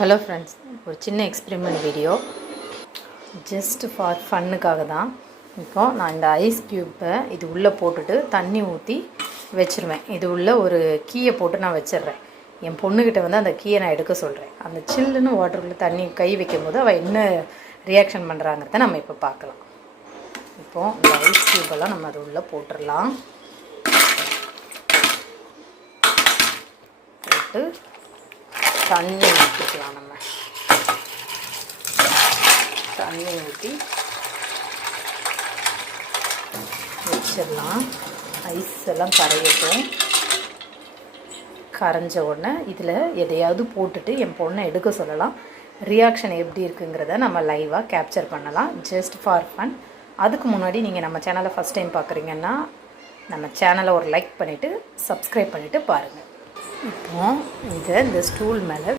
Hello friends, ஒரு சின்ன experiment video just for ஃபன்னுக்காக தான். இப்போது நான் இந்த ஐஸ் க்யூப்பை இது உள்ளே போட்டுட்டு தண்ணி ஊற்றி வச்சுருவேன். இது உள்ளே ஒரு கீயை போட்டு நான் வச்சிடுறேன். என் பொண்ணுக்கிட்ட வந்து அந்த கீயை நான் எடுக்க சொல்கிறேன். அந்த சில்லுன்னு வாட்டருக்குள்ளே தண்ணி கை வைக்கும் போது அவள் என்ன ரியாக்ஷன் பண்ணுறாங்கிறத நம்ம இப்போ பார்க்கலாம். இப்போது இந்த ஐஸ் க்யூப்பெல்லாம் நம்ம அது உள்ளே போட்டுடலாம். போட்டு தண்ணி ஊற்றிக்கலாம். நம்ம தண்ணி ஊற்றி வச்சிடலாம். ஐஸ் எல்லாம் கரையட்டும். கரைஞ்ச உடனே இதில் எதையாவது போட்டுட்டு என் பொண்ணை எடுக்க சொல்லலாம். ரியாக்ஷன் எப்படி இருக்குங்கிறத நம்ம லைவாக கேப்சர் பண்ணலாம், ஜஸ்ட் ஃபார் ஃபன். அதுக்கு முன்னாடி நீங்கள் நம்ம சேனலை ஃபஸ்ட் டைம் பார்க்குறீங்கன்னா நம்ம சேனலை ஒரு லைக் பண்ணிவிட்டு சப்ஸ்கிரைப் பண்ணிவிட்டு பாருங்கள். இப்போது இதை இந்த ஸ்டூல் மேலே